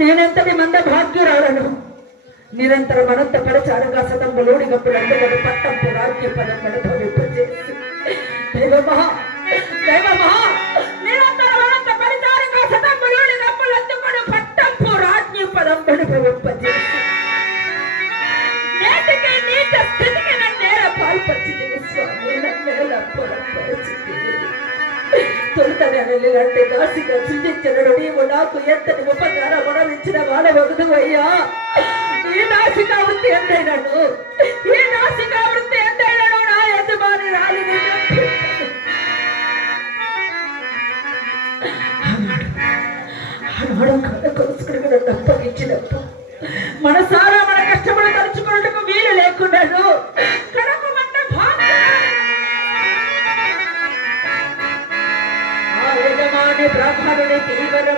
నేనెంతటి మంద భాగ్యురాలను నిరంతరం అనంత పరచారుగా సతంబులోడి గప్పులందరూ పట్టంపు రాజ్య పదం అనుభవింపజేసి దైవమా దైవమా నిరంతరం అనంత పరిచారుగా సతంబులోడి గప్పులందుకొని పట్టంపు రాజ్య పదం అనుభవింపజేసి తొలుతనంటే దాసిగా సృజించడు నీవు నాకు ఎంతటి ఉపకారం గుణమిచ్చిన వాడవగదు అయ్యా? ఈ నాసికా వృత్తి ఎంతైనను? ఈ నాసికా వృత్తి ఎంతైనను? నా యజమాని రాలి ఆనాడు కళ్ళ నన్ను అప్పగించినప్పుడు మన కష్టపడి తలుచుకున్నట్టుకు వీలు లేకున్నాడు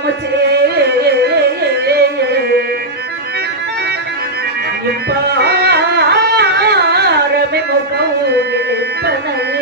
Thank you.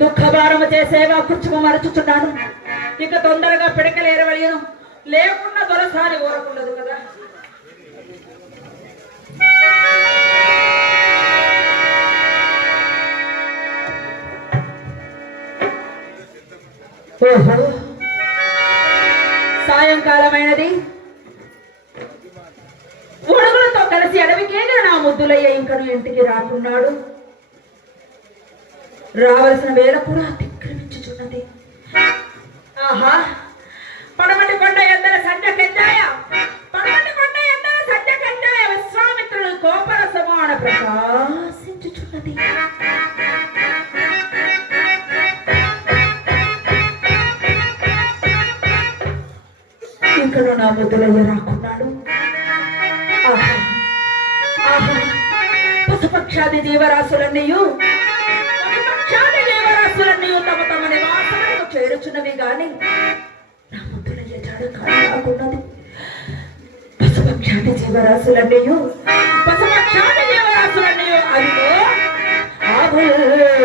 దుఃఖభారము చేసేవా? కూర్చుమ మరచుచున్నాను. ఇక తొందరగా పిడకలేరవలేను లేకుండా దొరసారి ఊరకుండదు కదా. ఓహో. సాయంకాలమైనది. ఉడుగులతో కలిసి అడవికేగా నా ముద్దులయ్య ఇంకను ఇంటికి రాకున్నాడు. రావలసిన వేళ కూడా అతిక్రమించుచున్నది. ఆహా! పడమటి కొండ ఎందర సంజ కెంజాయ పడమటి కొండ ఎందర సంజ కెంజాయ విశ్వామిత్రుడు కోపర సమాన ప్రకాశించుచున్నది. ఇక్కడ నా ముద్దులయ్య రాకున్నాడు. ఆహా! ఆహా! పశుపక్షాది జీవరాశులన్నీయు కాకున్నది పశుపక్షాటి జీవరాశులన్నీయు పశుపక్షాటి జీవరాశులన్నీయు అదిగో ఆవు ఆవు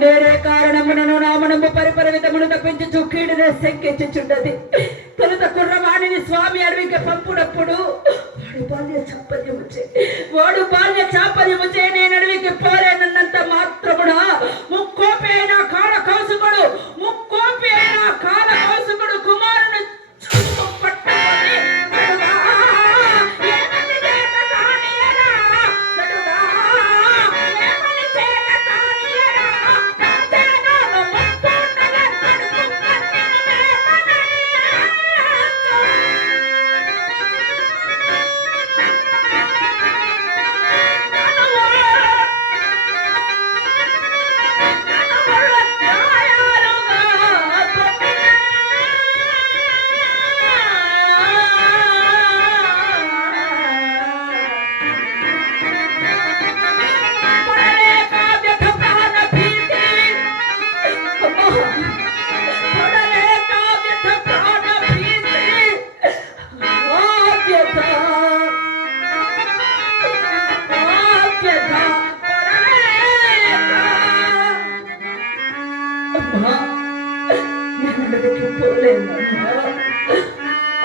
నేనే కారణమునను నామనము పరిపరమితమును తప్పించు కీడును శంకించు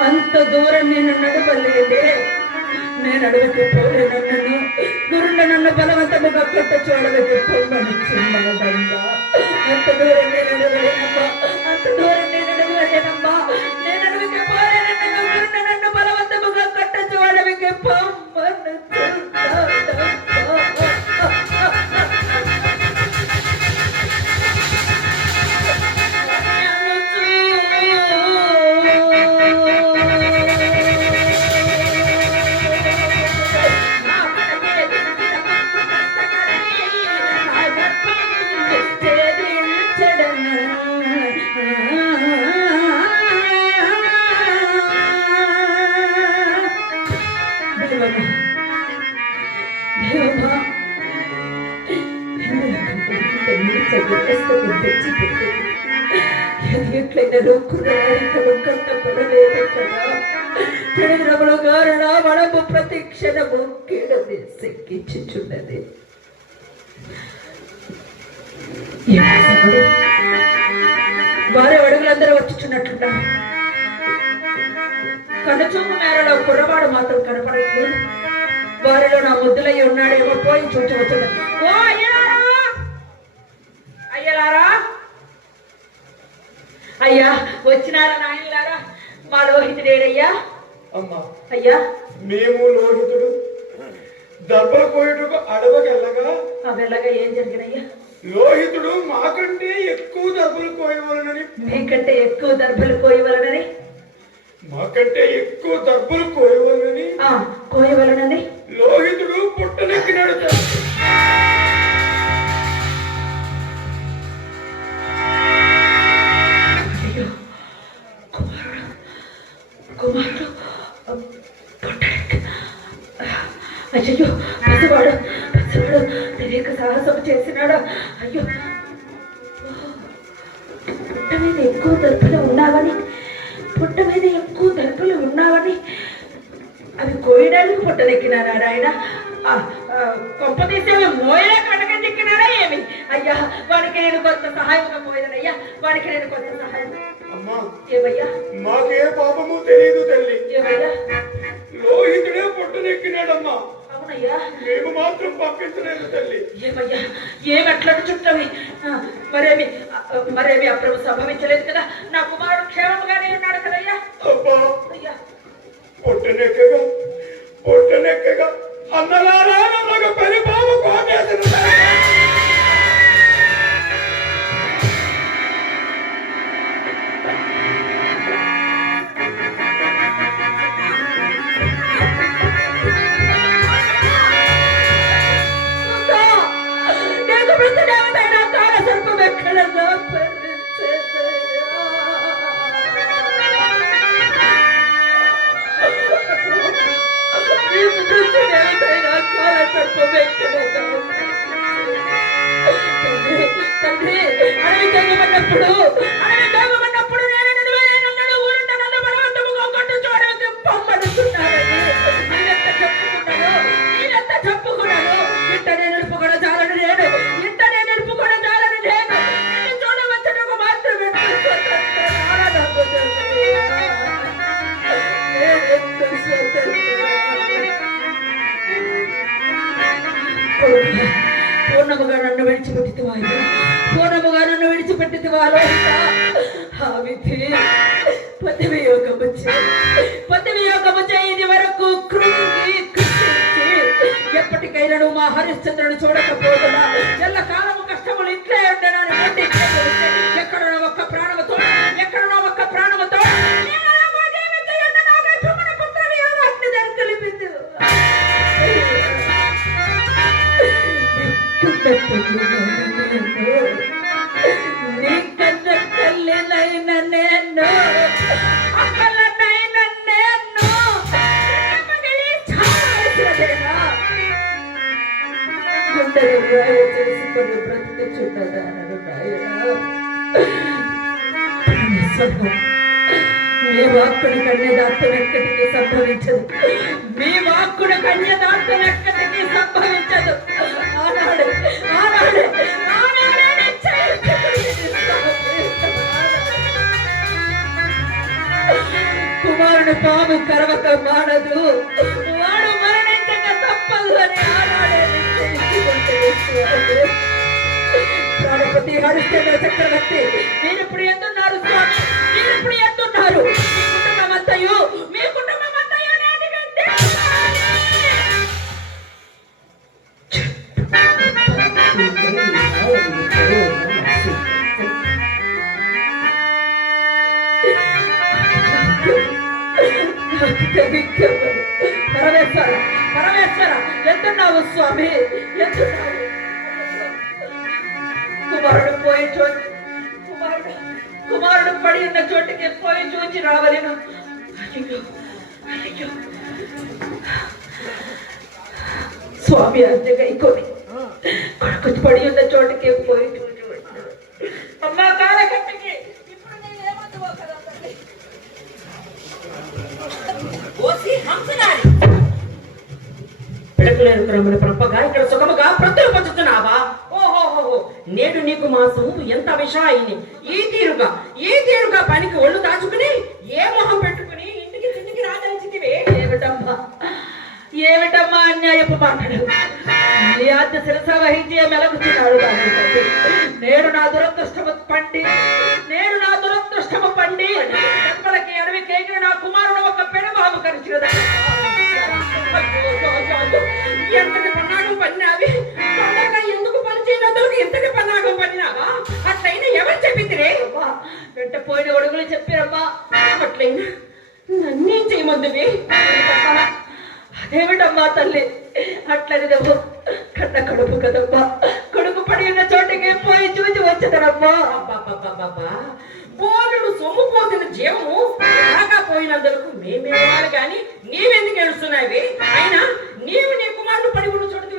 ಅಂತ ದೂರ ನೀನು ನಡುವಲ್ಲಿ ಇದೆ ನೀ ನಡುವೆ ಹೋದ್ರೆ ನನ್ನನ್ನು. ದುರುಂಡ ನನ್ನ ಬಲವಂತ ಮುಖ ಕೊಟ್ಟು ಚೋಳವಕ್ಕೆ ಹೋಗಲು ಅಂತ ದೂರ ನೀ ನಡುವೆ ನಮ್ಮ ಅಂತ ದೂರ ನೀ ನಡುವಲ್ಲಿ ನಮ್ಮ ఎట్లయినా కుర్రాడికలు కట్టపడలేదు కదా శరీరములు గారణ మనము ప్రతి క్షణము కీడని సెక్కించుచున్నది వారి అడుగులందరూ వచ్చుచున్నట్లున్నా కనుచూపు మేరలో కుర్రవాడు మాత్రం కనపడట్లేదు. వారిలో నా ముద్దులయ్యి ఉన్నాడేమో పోయి చూచవచ్చుడు ఓ అయ్యలారా! అయ్యలారా! అయ్యా వచ్చినారా నాయనలారా? మా లోహితుడేడయ్యా అమ్మా అయ్యా. మేము లోహితుడు. దర్భల కోయుటకు అడవకెళ్ళగా వెళ్ళగా? ఏం జరిగినయ్యా? లోహితుడు మాకంటే ఎక్కువ దర్భలు కోయవలనని మీకంటే ఎక్కువ దర్భలు కోయవలనని మాకంటే ఎక్కువ దర్భలు కోయవలనని ఆ కోయవలనని లోహితుడు పుట్టనెక్కినాడు అయ్యో పసివాడు పసివాడు తెలియక సాహసం చేసినాడు అయ్యో. పుట్ట మీద ఎక్కువ దర్భలు ఉన్నావని పుట్ట మీద ఎక్కువ దర్భలు ఉన్నావని అవి కోయడానికి పుట్టదెక్కినారా ఆయన కొంప తీసి అవి మోయలే కడకెక్కినారా ఏమి? అయ్యా వానికి నేను కొంత సహాయంగా పోయేదనయ్యా వానికి నేను కొంత సహాయం. అమ్మా. ఏమయ్యా? మాకే పాపము తెలియదు తల్లి. ఏమయ్యా? లోహితుడే పుట్టనెక్కినాడమ్మా అవునయ్యా మేము మాత్రం పంపించలేదు తల్లి. ఏమయ్యా? ఏమట్లా చుట్టవి? మరేమి మరేమి అప్రభు సంభవించలేదు కదా? నా కుమారుడు క్షేమంగానే ఉన్నాడు కదయ్యా? అబ్బా అయ్యా. పొట్టనెక్కగా పొట్టనెక్కగా అన్నలారా కోటేసిన తండ్రి, తండ్రి, అడవి తెగమన్నప్పుడు అడవి తెగమన్నప్పుడు పూర్ణముగా నన్ను విడిచిపెట్టితివా పూర్ణముగా నన్ను విడిచిపెట్టితివా పదవి యోగము పదవి యోగము ఇది వరకు కృంగి కృషించి ఎప్పటికైనా నువ్వు మా హరిశ్చంద్రుడు చూడకపోతున్నా. ఎల్ల కాలం మీ వాక్కుడు కన్యదార్థం ఎక్కడికి సంభవించదు. మీ వాక్కుడు కన్యదార్థం ఎక్కడికి సంభవించదు. ఆనాడు ఆనాడు కుమారుడు పాము కరవక మానదు. వాడు మరణించక తప్పదు అని ఆనాడే నిశ్చయించుకుంటే ప్రాణపతి హరిశ్చంద్ర చక్రవర్తి మీరు ఇప్పుడు ఎందున్నారు స్వామి మీరు ఇప్పుడు ఎందున్నారు మీ కుటుంబం అంతయు మీ కుటుంబం అంతయు పరమేశ్వర పరమేశ్వర ఎంతున్నావు స్వామి ఎంతున్నావు కుమారుడు పోయి చోటు కుమారుడు కుమారుడు పడి ఉన్న చోటుకి పోయి చూచి రావలేను అయ్యో అయ్యో స్వామి అంతగా ఇంకొని కొడుకు పడి ఉన్న చోటుకి పోయి చూచి వచ్చాడు. అమ్మా కాలకట్టికి ఇప్పుడు నేనేమందువో కదా తల్లి. ఓసి హంసనారి పిడకలేరు క్రమణ ప్రప్పగా ఇక్కడ సుఖముగా ప్రతులు పంచుతున్నావా ఓహోహోహో నేడు నీకు మాసము ఎంత విషాయిని? ఈ తీరుగా ఈ తీరుగా పనికి ఒళ్ళు దాచుకుని ఏ మొహం పెట్టుకుని ఇంటికి తిండికి రాదలిచితివే ఏమిటమ్మా? ఏమిటమ్మా అన్యాయపు మాటలు నీ ఆద్య శిరస వహించి మెలగుతున్నాడు బాబు నేడు నా దురదృష్టము పండి నేడు నా దురదృష్టము పండి. జన్మలకి అడవి కేగిన నా కుమారుడు ఒక పెడబాబు కరిచినదా? ఎంతటి పన్నాడు పన్నావి పండగ ఎందుకు పని చేయనందుకు పన్నాగం పడినావా? అట్లయినా ఎవరు చెప్పిందిరే? వెంట పోయిన ఒడుగులు చెప్పారమ్మా. అట్లయినా నన్నేం చేయమందువి? అదేమిటమ్మా తల్లి? అట్లని కన్న కడుపు కదమ్మా. కొడుకు పడి ఉన్న చోటకి పోయి చూసి వచ్చేదనమ్మా. అబ్బబ్బబ్బబ్బబ్బా. బోలుడు సొమ్ము పోసిన జీవము బాగా పోయినందుకు మేమే కానీ నీవెందుకు ఏడుస్తున్నావి? అయినా నీవు నీ కుమారుడు పడి ఉన్న చోటకి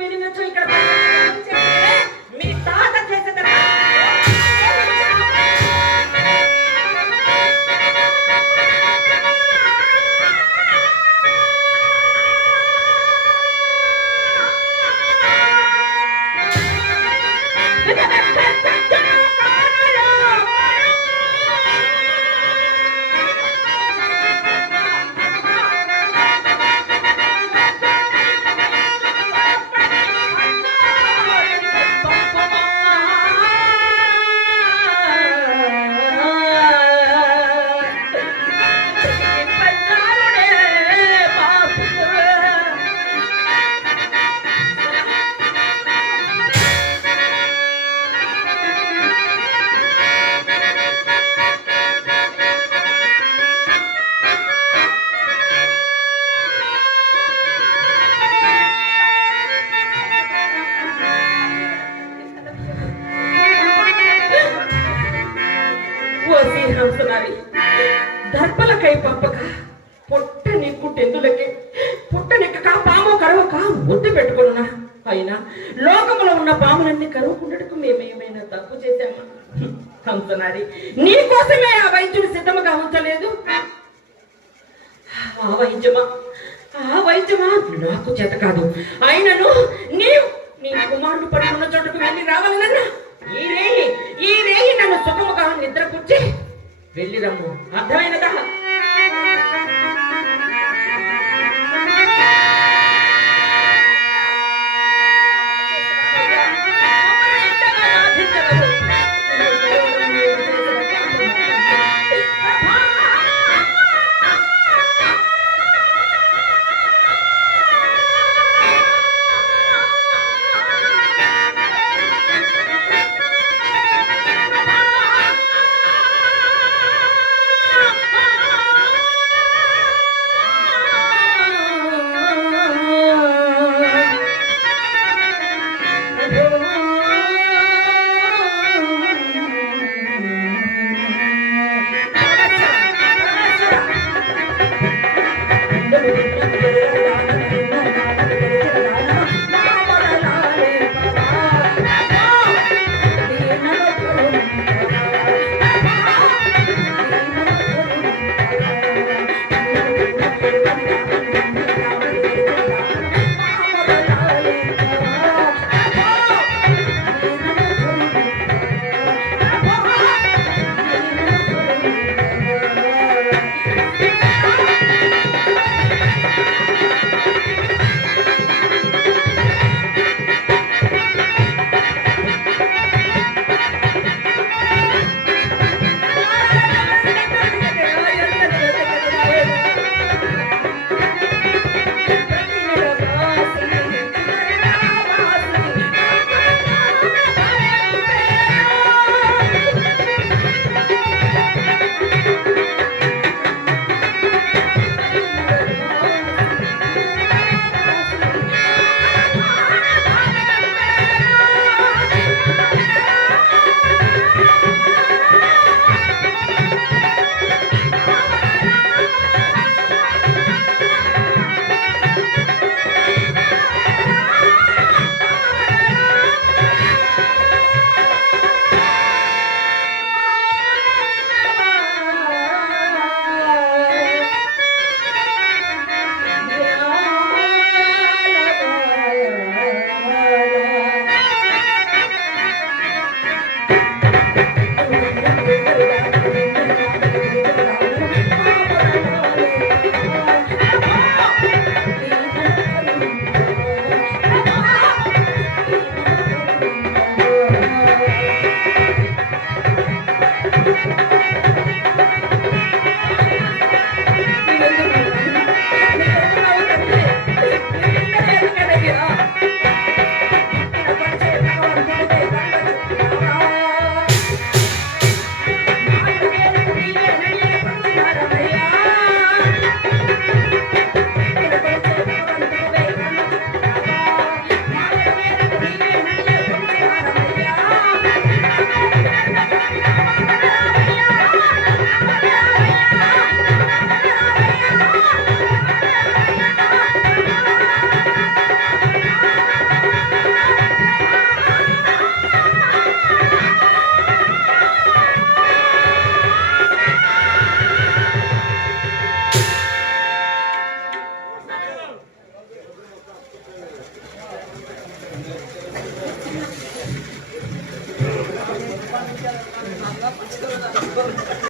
చేత అయినను నీవు నీ కుమారుడు పడి ఉన్న చోటుకు వెళ్ళి రావాలన్నా ఈ రేయి ఈ రేయి నన్ను సుఖముగా నిద్రపుచ్చి వెళ్ళి రమ్ము. అర్థమైనదా